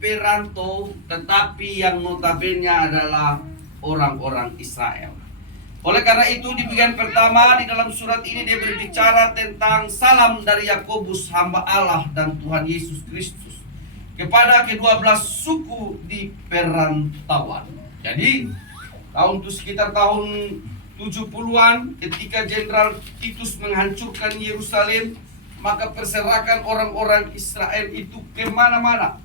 perantau, tetapi yang notabene adalah orang-orang Israel. Oleh karena itu di bagian pertama di dalam surat ini dia berbicara tentang salam dari Yakobus, hamba Allah dan Tuhan Yesus Kristus, kepada ke-12 suku di perantauan. Jadi sekitar tahun 70-an ketika Jenderal Titus menghancurkan Yerusalem, maka perserakan orang-orang Israel itu kemana-mana.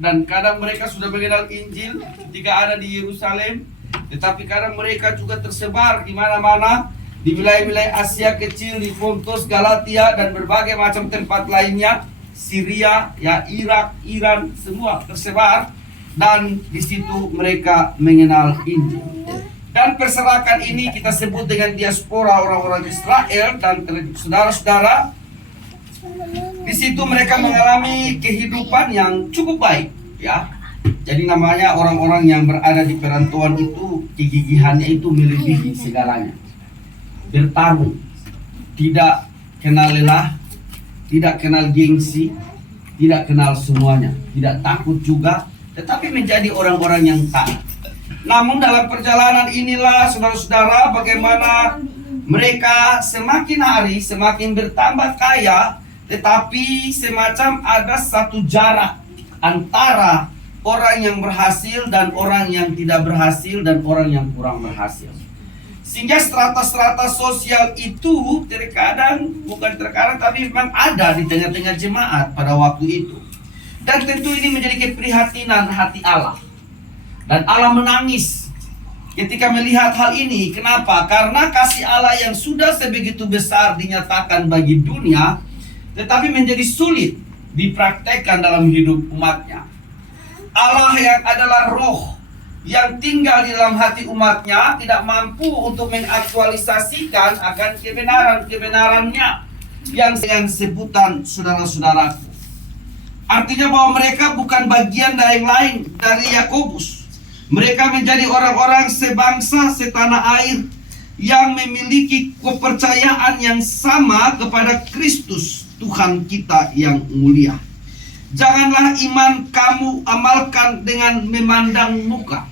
Dan kadang mereka sudah mengenal Injil ketika ada di Yerusalem, tetapi kadang mereka juga tersebar di mana-mana, di wilayah-wilayah Asia Kecil, di Pontus, Galatia, dan berbagai macam tempat lainnya, Syria, ya Irak, Iran, semua tersebar. Dan di situ mereka mengenal Injil. Dan perserakan ini kita sebut dengan diaspora orang-orang Israel. Dan saudara-saudara, di situ mereka mengalami kehidupan yang cukup baik, ya. Jadi namanya orang-orang yang berada di perantauan itu kegigihannya itu melebihi segalanya. Bertarung, tidak kenal lelah, tidak kenal gengsi, tidak kenal semuanya, tidak takut juga, tetapi menjadi orang-orang yang taat. Namun dalam perjalanan inilah saudara-saudara bagaimana mereka semakin hari semakin bertambah kaya, tetapi semacam ada satu jarak antara orang yang berhasil dan orang yang tidak berhasil dan orang yang kurang berhasil. Sehingga strata-strata sosial itu bukan terkadang tapi memang ada di tengah-tengah jemaat pada waktu itu. Dan tentu ini menjadi keprihatinan hati Allah. Dan Allah menangis ketika melihat hal ini. Kenapa? Karena kasih Allah yang sudah sebegitu besar dinyatakan bagi dunia, tetapi menjadi sulit dipraktekkan dalam hidup umatnya. Allah yang adalah roh yang tinggal di dalam hati umatnya tidak mampu untuk mengaktualisasikan akan kebenaran-kebenarannya yang dengan sebutan saudara-saudaraku. Artinya bahwa mereka bukan bagian dari yang lain dari Yakobus. Mereka menjadi orang-orang sebangsa, setanah air yang memiliki kepercayaan yang sama kepada Kristus Tuhan kita yang mulia. Janganlah iman kamu amalkan dengan memandang muka.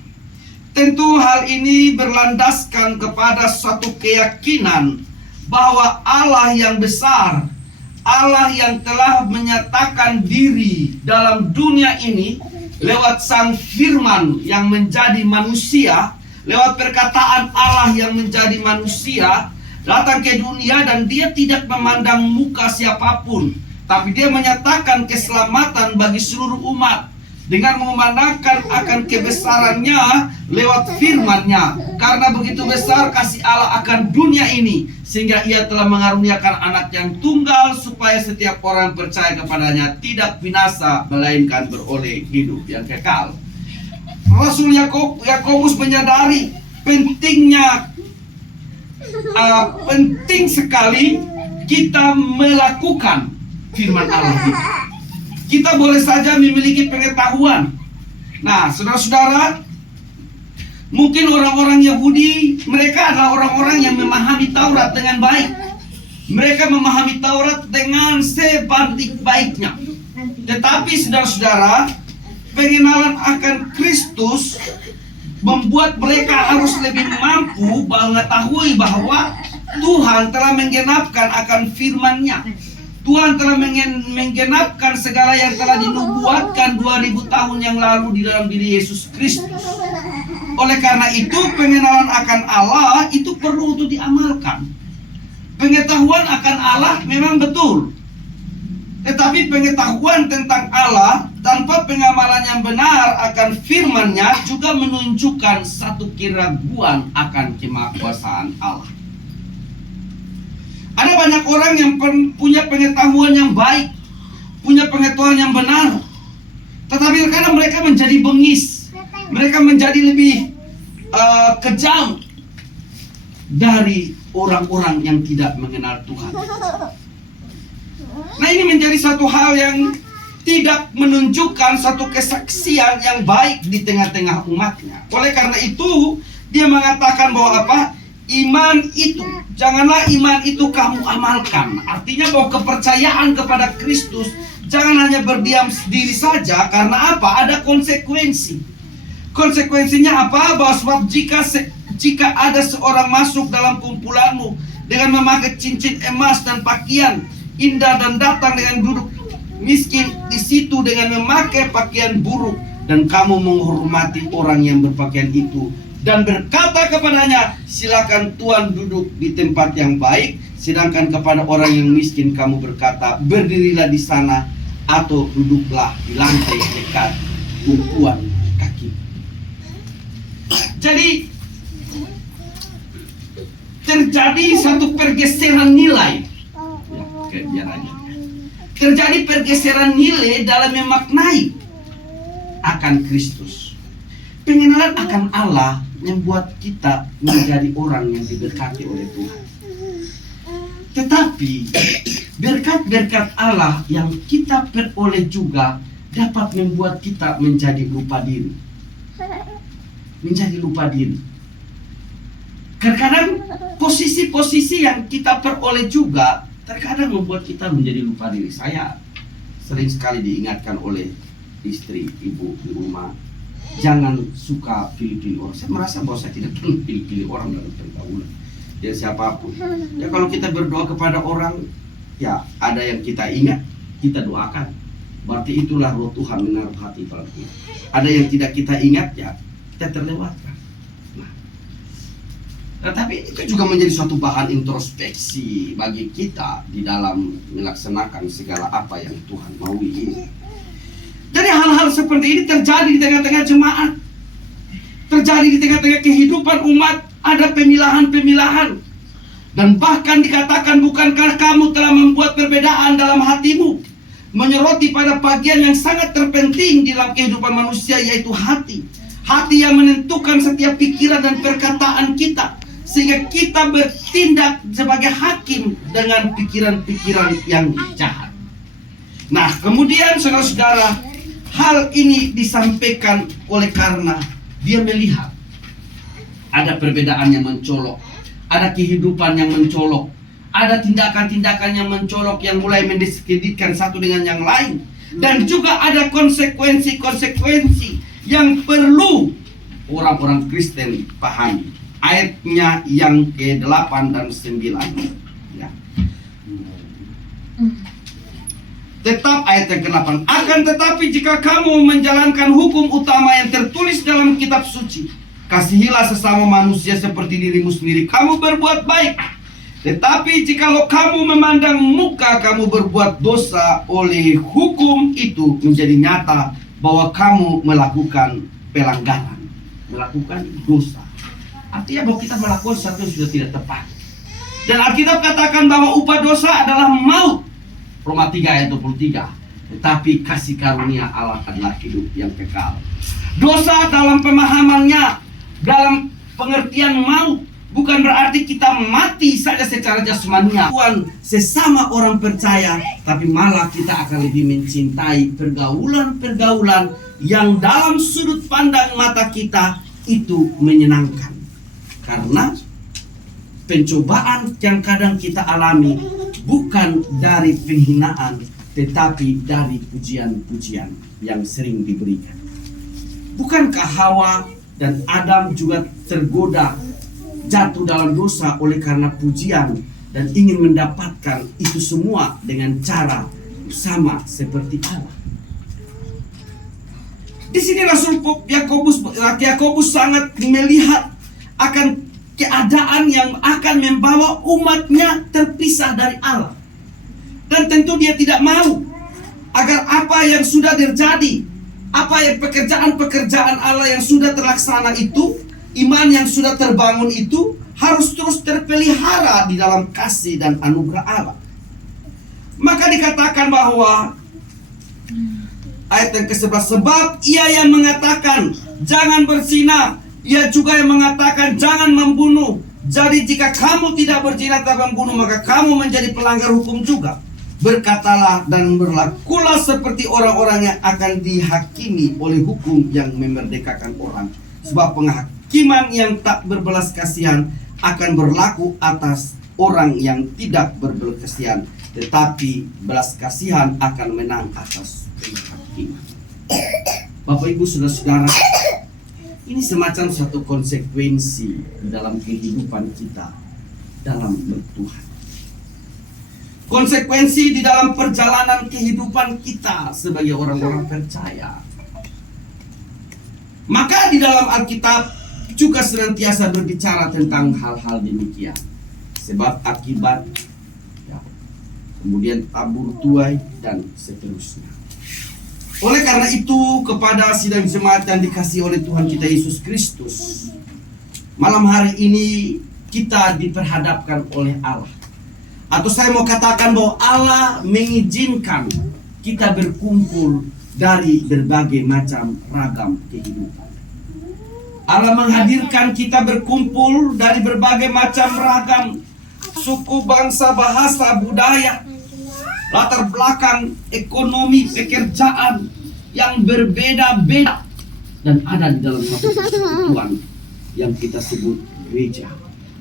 Tentu hal ini berlandaskan kepada suatu keyakinan bahwa Allah yang besar, Allah yang telah menyatakan diri dalam dunia ini lewat Sang Firman yang menjadi manusia, lewat perkataan Allah yang menjadi manusia, datang ke dunia dan dia tidak memandang muka siapapun, tapi dia menyatakan keselamatan bagi seluruh umat dengan memandangkan akan kebesarannya lewat firman-Nya. Karena begitu besar kasih Allah akan dunia ini, sehingga ia telah mengaruniakan anak yang tunggal supaya setiap orang percaya kepadanya tidak binasa, melainkan beroleh hidup yang kekal. Rasul Yakobus menyadari pentingnya penting sekali kita melakukan firman Allah itu. Kita boleh saja memiliki pengetahuan. Nah, saudara-saudara, mungkin orang-orang Yahudi, mereka adalah orang-orang yang memahami Taurat dengan baik. Mereka memahami Taurat dengan sebaik-baiknya. Tetapi saudara-saudara, pengenalan akan Kristus membuat mereka harus lebih mampu mengetahui bahwa Tuhan telah menggenapkan akan firman-Nya. Tuhan telah menggenapkan segala yang telah dinubuatkan 2000 tahun yang lalu di dalam diri Yesus Kristus. Oleh karena itu, pengenalan akan Allah itu perlu untuk diamalkan. Pengetahuan akan Allah memang betul, tetapi pengetahuan tentang Allah tanpa pengamalan yang benar akan firman-Nya juga menunjukkan satu keraguan akan kemahakuasaan Allah. Ada banyak orang yang punya pengetahuan yang baik, punya pengetahuan yang benar, tetapi kadang mereka menjadi bengis, mereka menjadi lebih kejam dari orang-orang yang tidak mengenal Tuhan. Nah, ini menjadi satu hal yang tidak menunjukkan satu kesaksian yang baik di tengah-tengah umatnya. Oleh karena itu, dia mengatakan bahwa apa? Iman itu, janganlah iman itu kamu amalkan. Artinya bahwa kepercayaan kepada Kristus jangan hanya berdiam diri saja. Karena apa? Ada konsekuensi. Konsekuensinya apa? Bahwa sebab jika ada seorang masuk dalam kumpulanmu dengan memakai cincin emas dan pakaian indah dan datang dengan duduk miskin di situ dengan memakai pakaian buruk, dan kamu menghormati orang yang berpakaian itu dan berkata kepadanya, silakan Tuan duduk di tempat yang baik, sedangkan kepada orang yang miskin kamu berkata, berdirilah di sana atau duduklah di lantai dekat tumpuan kaki. Jadi terjadi satu pergeseran nilai. Terjadi pergeseran nilai dalam memaknai akan Kristus. Pengenalan akan Allah membuat kita menjadi orang yang diberkati oleh Tuhan. Tetapi berkat-berkat Allah yang kita peroleh juga dapat membuat kita menjadi lupa diri. Menjadi lupa diri. Kadang-kadang posisi-posisi yang kita peroleh juga terkadang membuat kita menjadi lupa diri. Saya sering sekali diingatkan oleh istri, ibu di rumah, jangan suka pilih-pilih orang. Saya merasa bahwa saya tidak perlu pilih-pilih orang dalam pergaulan, ya siapapun. Ya kalau kita berdoa kepada orang, ya ada yang kita ingat, kita doakan. Berarti itulah roh Tuhan menaruh hati pada kita. Ada yang tidak kita ingat, ya kita terlewatkan. Tetapi itu juga menjadi suatu bahan introspeksi bagi kita di dalam melaksanakan segala apa yang Tuhan maui. Jadi hal-hal seperti ini terjadi di tengah-tengah jemaat, terjadi di tengah-tengah kehidupan umat. Ada pemilahan-pemilahan, dan bahkan dikatakan, bukankah kamu telah membuat perbedaan dalam hatimu, menyoroti pada bagian yang sangat terpenting di dalam kehidupan manusia, yaitu hati. Hati yang menentukan setiap pikiran dan perkataan kita, sehingga kita bertindak sebagai hakim dengan pikiran-pikiran yang jahat. Nah, kemudian saudara-saudara, hal ini disampaikan oleh karena dia melihat ada perbedaan yang mencolok, ada kehidupan yang mencolok, ada tindakan-tindakan yang mencolok yang mulai mendiskreditkan satu dengan yang lain, dan juga ada konsekuensi-konsekuensi yang perlu orang-orang Kristen pahami. Ayatnya yang ke-8 dan 9, ya. Tetap ayat yang ke-8. Akan tetapi jika kamu menjalankan hukum utama yang tertulis dalam kitab suci, kasihilah sesama manusia seperti dirimu sendiri, kamu berbuat baik. Tetapi jikalau kamu memandang muka kamu berbuat dosa, oleh hukum itu menjadi nyata bahwa kamu melakukan pelanggaran, melakukan dosa. Artinya bahwa kita melakukan sesuatu yang sudah tidak tepat. Dan Alkitab katakan bahwa upah dosa adalah maut. Roma 3 ayat 23. Tetapi kasih karunia Allah adalah hidup yang kekal. Dosa dalam pemahamannya, dalam pengertian maut, bukan berarti kita mati saja secara jasmania. Tuhan sesama orang percaya, tapi malah kita akan lebih mencintai pergaulan-pergaulan yang dalam sudut pandang mata kita itu menyenangkan. Karena pencobaan yang kadang kita alami bukan dari penghinaan, tetapi dari pujian-pujian yang sering diberikan. Bukankah Hawa dan Adam juga tergoda jatuh dalam dosa oleh karena pujian dan ingin mendapatkan itu semua dengan cara sama seperti Allah? Di sini Rasul Yakobus sangat melihat akan keadaan yang akan membawa umatnya terpisah dari Allah. Dan tentu dia tidak mau agar apa yang sudah terjadi, apa yang pekerjaan-pekerjaan Allah yang sudah terlaksana itu, iman yang sudah terbangun itu harus terus terpelihara di dalam kasih dan anugerah Allah. Maka dikatakan bahwa ayat yang ke-11, sebab ia yang mengatakan jangan berzina, ia juga yang mengatakan jangan membunuh. Jadi jika kamu tidak berzina atau membunuh, maka kamu menjadi pelanggar hukum juga. Berkatalah dan berlakulah seperti orang-orang yang akan dihakimi oleh hukum yang memerdekakan orang. Sebab penghakiman yang tak berbelas kasihan akan berlaku atas orang yang tidak berbelas kasihan, tetapi belas kasihan akan menang atas kehakiman. Bapak Ibu saudara-saudara, ini semacam satu konsekuensi di dalam kehidupan kita dalam bertuhan. Konsekuensi di dalam perjalanan kehidupan kita sebagai orang-orang percaya. Maka di dalam Alkitab juga senantiasa berbicara tentang hal-hal demikian. Sebab akibat, ya, kemudian tabur tuai, dan seterusnya. Oleh karena itu, kepada sidang jemaat yang dikasihi oleh Tuhan kita Yesus Kristus, malam hari ini kita diperhadapkan oleh Allah. Atau saya mau katakan bahwa Allah mengizinkan kita berkumpul dari berbagai macam ragam kehidupan. Allah menghadirkan kita berkumpul dari berbagai macam ragam suku, bangsa, bahasa, budaya, latar belakang, ekonomi, pekerjaan yang berbeda-beda, dan ada di dalam satu persekutuan yang kita sebut gereja,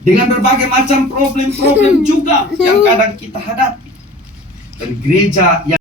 dengan berbagai macam problem-problem juga yang kadang kita hadapi. Dan gereja yang